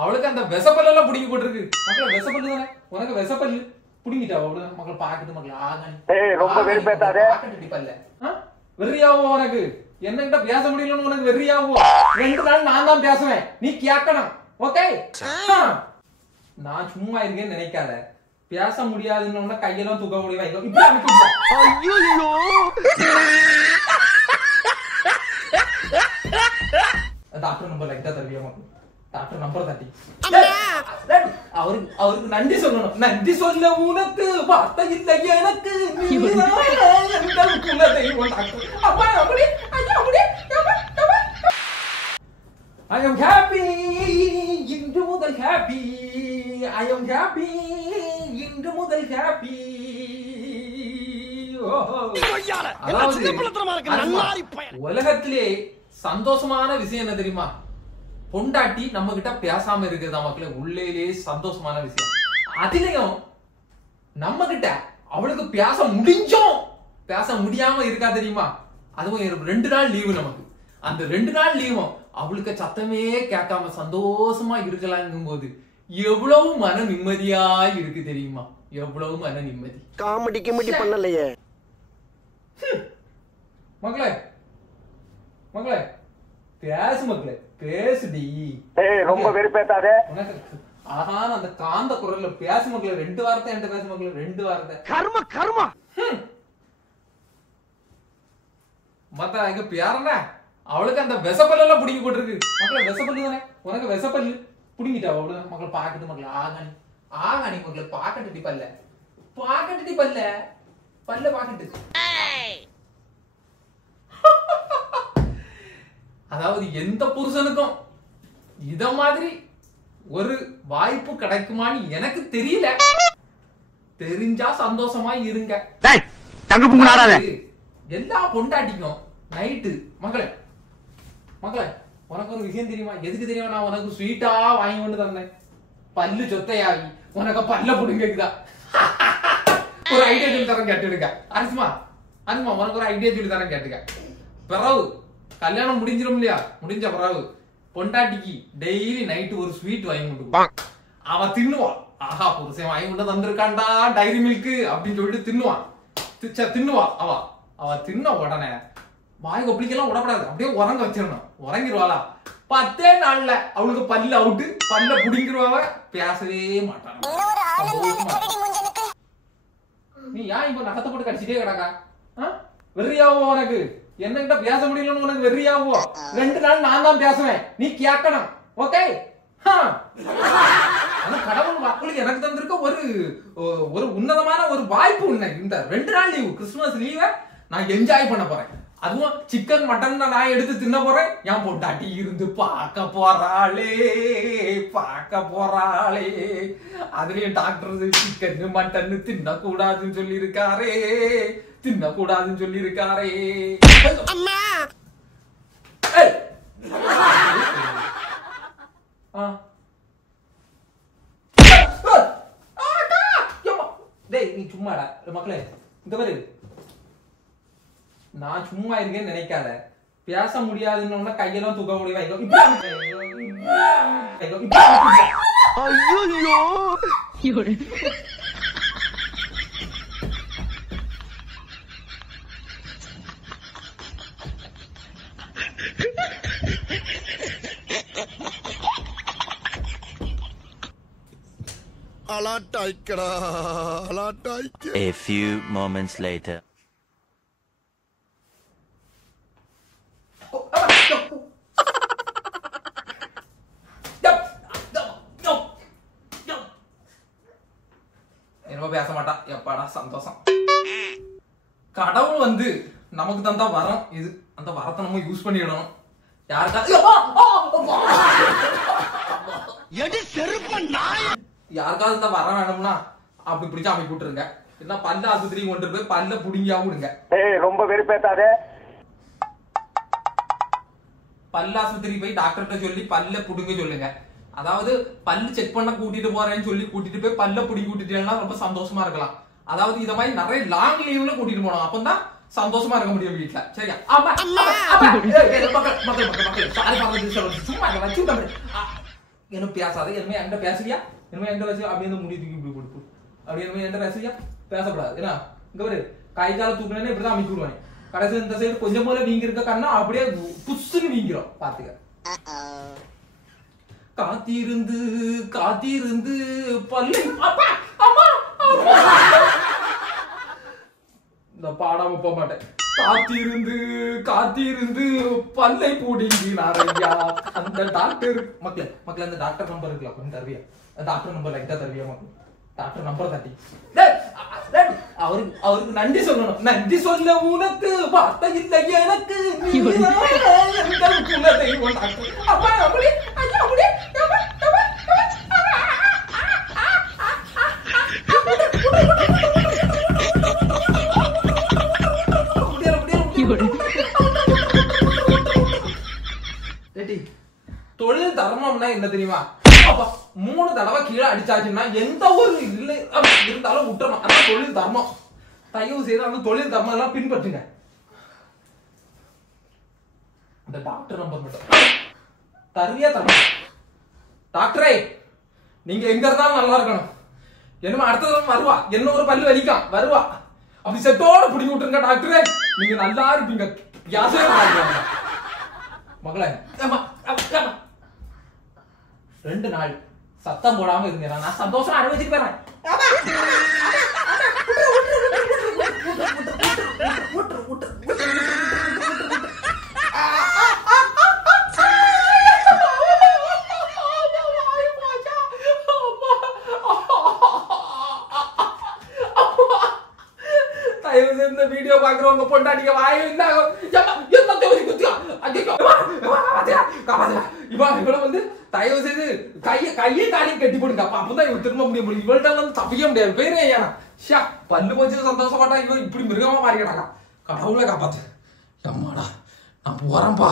அவளுக்கு அந்த வெசப்பல்ல எல்லாம் புடிங்கி போட்டுருக்கு. மக்களே வெசப்பல்லு தானே உனக்கு வெசப்பல்லு புடிங்கிட்டா அவளு மக்களே பாக்குது மக்களே ஆகானி. ரொம்ப வெறுப்பேத்தாதே. பாக்கட்டி பல்ல. வெறியாவோ உனக்கு என்னகிட்ட பேச முடியலன்னு உனக்கு வெறியாவோ. 2 நாள் நான் தான் பேசுவேன் நீ கேட்கணும். ஓகே நான் சும்மா இருக்கேன்னு நினைக்காத. பேச முடியாதுன்னு கையெல்லாம் தூக்க முடியும். இப்ப ஐயோ டாக்டர் நம்பர் லைட்டா தருவியா மக்கள்? டாக்டர் நம்பர் தட்டி அவருக்கு நன்றி சொல்லணும். நன்றி சொல்ல உனக்கு வார்த்தை இல்லை எனக்கு. I am happy இன்று முதல் happy. I am happy இன்று முதல் happy. உலகத்திலே சந்தோஷமான விஷயம் என்ன தெரியுமா? பொண்டாட்டி நம்ம கிட்ட பேசாம இருக்கிறதா மக்களே உள்ளேலே சந்தோஷமான விஷயம். அதுலயும் நம்ம கிட்ட அவளுக்கு பேச முடிஞ்சோம் பேச முடியாம இருக்கா தெரியுமா? அதுவும் 2 நாள் லீவு நமக்கு. அந்த 2 நாள் லீவும் அவளுக்கு சத்தமே கேட்காம சந்தோஷமா இருக்கலாங்கும் போது எவ்வளவு மன நிம்மதியா இருக்கு தெரியுமா? எவ்வளவு மன நிம்மதி. காமெடி கிமெடி பண்ணலையே மக்களே. மக்களே பேசு மக்களே பேசுடி. ரொம்ப வெறுப்பேத்தாதே. ஆஹா அந்த காந்த குரல்ல பேசு மக்களே. 2 வார்த்தை என்கிட்ட பேசு மக்களே. 2 வார்த்தை. கர்ம கர்ம மத்த எங்க பேரன அவளுக்கு அந்த வெசப்பல்ல எல்லாம் புடிங்கி போட்டுருக்கு. மக்களே வெசப்பல்லு தானே உனக்கு வெசப்பல்லு புடிங்கிட்டா அவளு மக்களே பாக்குது மக்களே ஆகானி. ஆகானி மக்களே பாக்கட்டி பல்ல. பாக்கட்டி பல்ல பல்ல பாக்கட்டு. அதாவது எந்த புருஷனுக்கும் இத மாதிரி ஒரு வாய்ப்பு கிடைக்குமான்னு எனக்கு தெரியல. தெரிஞ்சா சந்தோஷமா இருங்க. எல்லா பொண்டாட்டிக்கும் நைட்டு மக்களே மக்களே உனக்கு ஒரு விஷயம் தெரியுமா? எதுக்கு தெரியுமா நான் உனக்கு ஸ்வீட்டா வாங்கி கொண்டு தந்தேன்? பல்லு சொத்தையாகி உனக்கு பல்ல புடுங்கக்குதா? ஒரு ஐடியா சொல்லி தரேன் கேட்டுடுங்க. அரிசுமா அரிசுமா உனக்கு ஒரு ஐடியா சொல்லி தரேன் கேட்டுக்க. பிறகு கல்யாணம் முடிஞ்சிடும் இல்லையா? முடிஞ்ச பிறகு பொண்டாட்டிக்கு டெய்லி நைட்டு ஒரு ஸ்வீட் வாங்கி கொண்டு அவ தின்னுவான். ஆஹா புருஷன் வாங்கி கொண்டு தந்திருக்காண்டா டைரி மில்க் அப்படின்னு சொல்லிட்டு தின்னுவான். தின்னுவா அவ தின்ன உடனே வாய் கொப்பளிக்கெல்லாம் விடப்படாது. அப்படியே உறங்க வச்சிடணும். உறங்கிடுவாளா 10 நாள்ல அவளுக்கு பல்லு அவுட்டு. பல்ல புடிங்கிருவாவ. பேசவே மாட்டாங்க. நீ ஏன் இப்ப நகத்தை போட்டு கடிச்சிட்டே கிடக்கா? வெறியாவோ உனக்கு என்னகிட்ட பேச முடியலன்னு உனக்கு வெறியாவோ. 2 நாள் நான் தான் பேசுவேன் நீ கேட்கணும். ஓகே கடவுள் மக்களுக்கு எனக்கு தந்திருக்க ஒரு உன்னதமான ஒரு வாய்ப்பு. இந்த 2 நாள் லீவு கிறிஸ்துமஸ் லீவை நான் என்ஜாய் பண்ண போறேன். அதுவும் சிக்கன் மட்டன் நான் எடுத்து தின்ன போறேன். என் பொண்டாட்டி இருந்து பார்க்க போறாளே. அதுலயும் டாக்டர் சிக்கன் மட்டன் தின்ன கூடாதுன்னு சொல்லி இருக்காரே. நீ சும்மாடா மக்களே. இந்த மாதிரி நான் சும்மா இருக்கேன்னு நினைக்காத. பேச முடியாதுன்னு கையெல்லாம் தூக்க முடியும். A few moments later. பேச மாட்டா. எப்பாடா சந்தோஷம். கடவுள் வந்து நமக்கு தந்தா வரம் இது. அந்த வரத்தை நம்ம யூஸ் பண்ணிடணும். யாருக்காவது இந்த வரம் வேணும்னா அப்படி பிடிச்சா அமைப்பு விட்டுருங்க. என்ன பல்ல ஆஸ்பத்திரி கொண்டு போய் பல்ல புடிங்கியா விடுங்க. ரொம்ப வெறுப்பேத்தாதே. பல்ல ஆஸ்பத்திரி போய் டாக்டர்கிட்ட சொல்லி பல்ல புடுங்க சொல்லுங்க. அதாவது பல்லு செக் பண்ண கூட்டிட்டு போறேன்னு சொல்லி கூட்டிட்டு போய் பல்ல புடி கூட்டிட்டேன்னா ரொம்ப சந்தோஷமா இருக்கலாம். அதாவது இத மாதிரி நிறைய லாங் லீவ்ல கூட்டிட்டு போனோம். அப்பதான் சந்தோஷமா இருக்க முடியும் வீட்டுல. சரியா? சும்மா என்ன பேசாத, இனிமே என்கிட்ட பேசுவியா, இனிமே என்கிட்ட பேசுவியா, அப்படியே அந்த முடி தூக்கி இப்படி போட்டு அப்படி இனிமே என்கிட்ட பேசுவியா, பேசக்கூடாது. ஏன்னா இங்க ஒரு கை கால தூக்கினே இப்படிதான் அமைச்சு விடுவானே. கடைசி இந்த சைடு கொஞ்சம் போல வீங்கி இருக்க கண்ணா அப்படியே புஷ்ன்னு வீங்கிறோம். பாத்துக்க. காத்திருந்து காத்திருந்து பல்லு இந்த பாடாம போக மாட்டேன். காத்திருந்து காத்திருந்து பல்லை பூடிங்கினார் ஐயா அந்த டாக்டர். மக்களே அந்த டாக்டர் நம்பர் இருக்குல்ல, கொஞ்சம் தருவியா? டாக்டர் நம்பர் லைட்டா தருவியா மக்கள்? டாக்டர் நம்பர் தட்டி அவருக்கு நன்றி சொல்லணும். நன்றி சொல்ல உனக்கு வார்த்தை இல்லை எனக்கு, தொழில் தர்மம்னா என்ன தெரியுமா? 3 தடவை கீழே அடிச்சாச்சுன்னா எந்த ஒரு இல்லை இருந்தாலும் விட்டுறணும். அதான் தொழில் தர்மம். தயவு செய்து அந்த தொழில் தர்மம் எல்லாம் பின்பற்றுங்க. இந்த டாக்டர் நம்பர் மட்டும் தருவியா தரணும்? டாக்டரே நீங்க எங்க இருந்தாலும் நல்லா இருக்கணும். என்னமா அடுத்த தடவை வருவா, என்ன ஒரு பல்லு வலிக்கும் வருவா, அப்படி செட்டோட பிடிங்கி விட்டுருங்க டாக்டரே. நீங்க நல்லா இருப்பீங்க. மகளே 2 நாள் சத்தம் போடாம இருங்க. நான் சந்தோஷம் அனுபவிச்சுட்டு போறேன். இந்த வீடியோ பாக்குறவங்க பொண்டாட்டிங்க வாய் இவளை வந்து தயவு செய்து கையை காலையும் கட்டி போடுங்க. அப்பதான் இவன் திரும்ப முடியும். இவள்கிட்ட வந்து தப்பிக்க முடியாது. பேரே ஏன்னா பல்லு போச்சு சந்தோஷப்பட்டா இவன் இப்படி மிருகமா மாறிக்கிறாங்க. கடவுளை காப்பாத்து. அம்மாடா நான் போறேன்ப்பா.